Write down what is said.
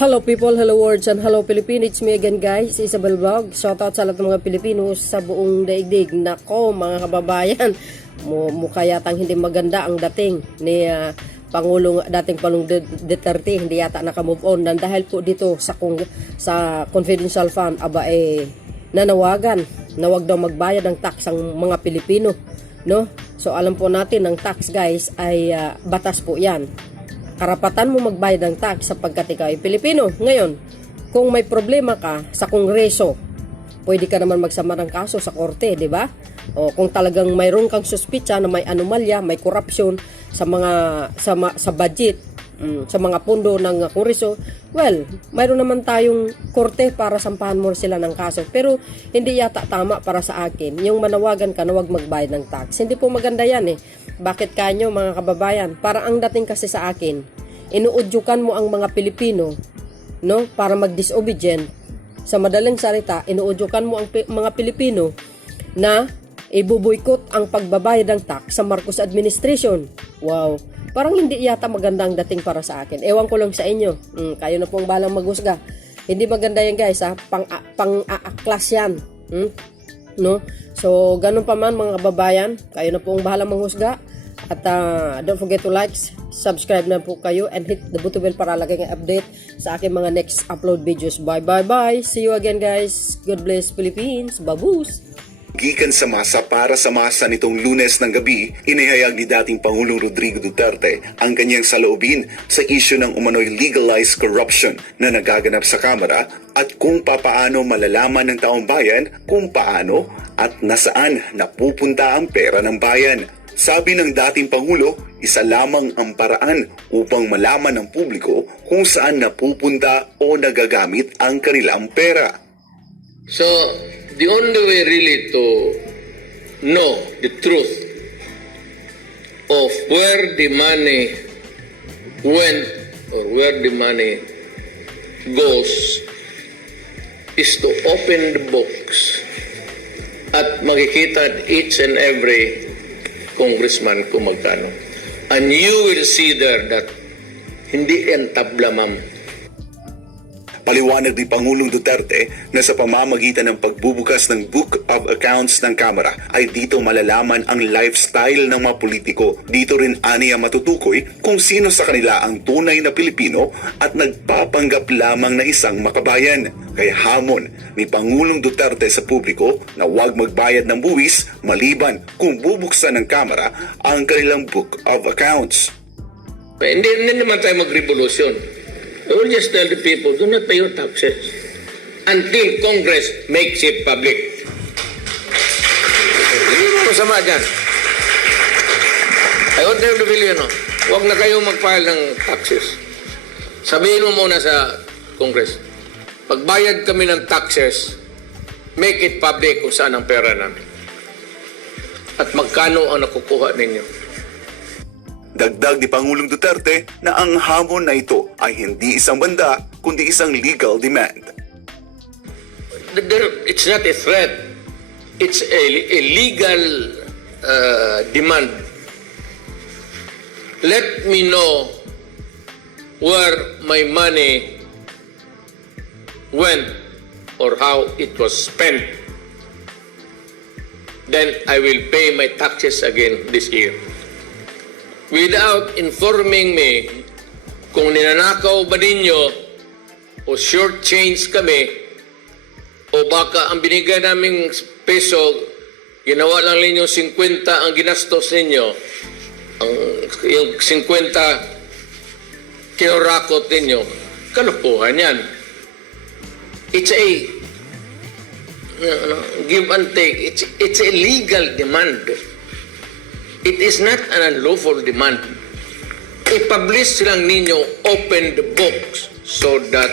Hello people, hello words, and hello Philippines. It's me again guys, Isabel Vlog. Shoutout sa lahat ng mga Pilipino sa buong daigdig. Nako mga kababayan, mukha yatang hindi maganda ang dating ni dating Pangulong Duterte. Hindi yata naka-move on. Dan dahil po dito sa confidential fund, nanawagan na wag daw magbayad ng tax ang mga Pilipino. No? So alam po natin ng tax guys ay batas po yan. Karapatan mo magbayad ng tax sapagkat ikaw ay Pilipino. Ngayon, kung may problema ka sa Kongreso, pwede ka naman magsama ng kaso sa korte, di ba? O kung talagang mayroon kang suspitsa na may anomalya, may korupsyon sa budget, sa mga pundo ng Kongreso, well, mayroon naman tayong korte para sampahan mo sila ng kaso. Pero hindi yata tama para sa akin yung manawagan ka na wag magbayad ng tax. Hindi po maganda yan eh. Bakit kanyo mga kababayan? Para ang dating kasi sa akin, inuudyukan mo ang mga Pilipino, no, para mag-disobedient. Sa madaling salita, inuudyukan mo ang mga Pilipino na ibuboykot ang pagbabayad ng tax sa Marcos administration. Wow, parang hindi yata maganda ang dating para sa akin. Ewan ko lang sa inyo. Kayo na pong balang maghusga. Hindi maganda yan guys, ha? Pang-aaklas yan. No? So, ganun pa man mga kababayan, kayo na pong bahalang manghusga. At don't forget to like, subscribe na po kayo, and hit the button bell para lagay ng update sa aking mga next upload videos. Bye bye bye. See you again guys. God bless Philippines. Babus. Gikan sa masa para sa masa nitong Lunes ng gabi, inihayag ni dating Pangulong Rodrigo Duterte ang kanyang saloobin sa isyu ng umano'y legalized corruption na nagaganap sa Kamara at kung papaano malalaman ng taong bayan kung paano at nasaan napupunta ang pera ng bayan. Sabi ng dating Pangulo, isa lamang ang paraan upang malaman ng publiko kung saan napupunta o nagagamit ang kanilang pera. So, the only way really to know the truth of where the money went or where the money goes is to open the books at makikita at each and every congressman kung magkano. And you will see there that hindi yan tabla, ma'am. Paliwanag ni Pangulong Duterte na sa pamamagitan ng pagbubukas ng Book of Accounts ng Kamara ay dito malalaman ang lifestyle ng mga politiko. Dito rin aniya matutukoy kung sino sa kanila ang tunay na Pilipino at nagpapanggap lamang na isang makabayan. Kaya hamon ni Pangulong Duterte sa publiko na huwag magbayad ng buwis maliban kung bubuksan ng Kamara ang kanilang Book of Accounts. Hindi naman tayo mag-revolusyon. I will just tell the people, do not pay your taxes until Congress makes it public. Hindi mo masama dyan. I want them to believe, huwag na kayo mag-file ng taxes. Sabihin mo muna sa Congress, pagbayad kami ng taxes, make it public kung saan ang pera namin. At magkano ang nakukuha ninyo. Dagdag ni Pangulong Duterte na ang hamon na ito ay hindi isang banda kundi isang legal demand. It's not a threat. It's a legal demand. Let me know where my money went or how it was spent. Then I will pay my taxes again this year. Without informing me kung ninanakaw ba ninyo o short change kami o baka ang binigay naming peso, ginawa lang ninyo 50 ang ginastos ninyo, yung 50 kinurakot ninyo, kalukuhan yan. It's a give and take. It's a legal demand. It is not an unlawful demand. I-publish lang ninyo, open the books so that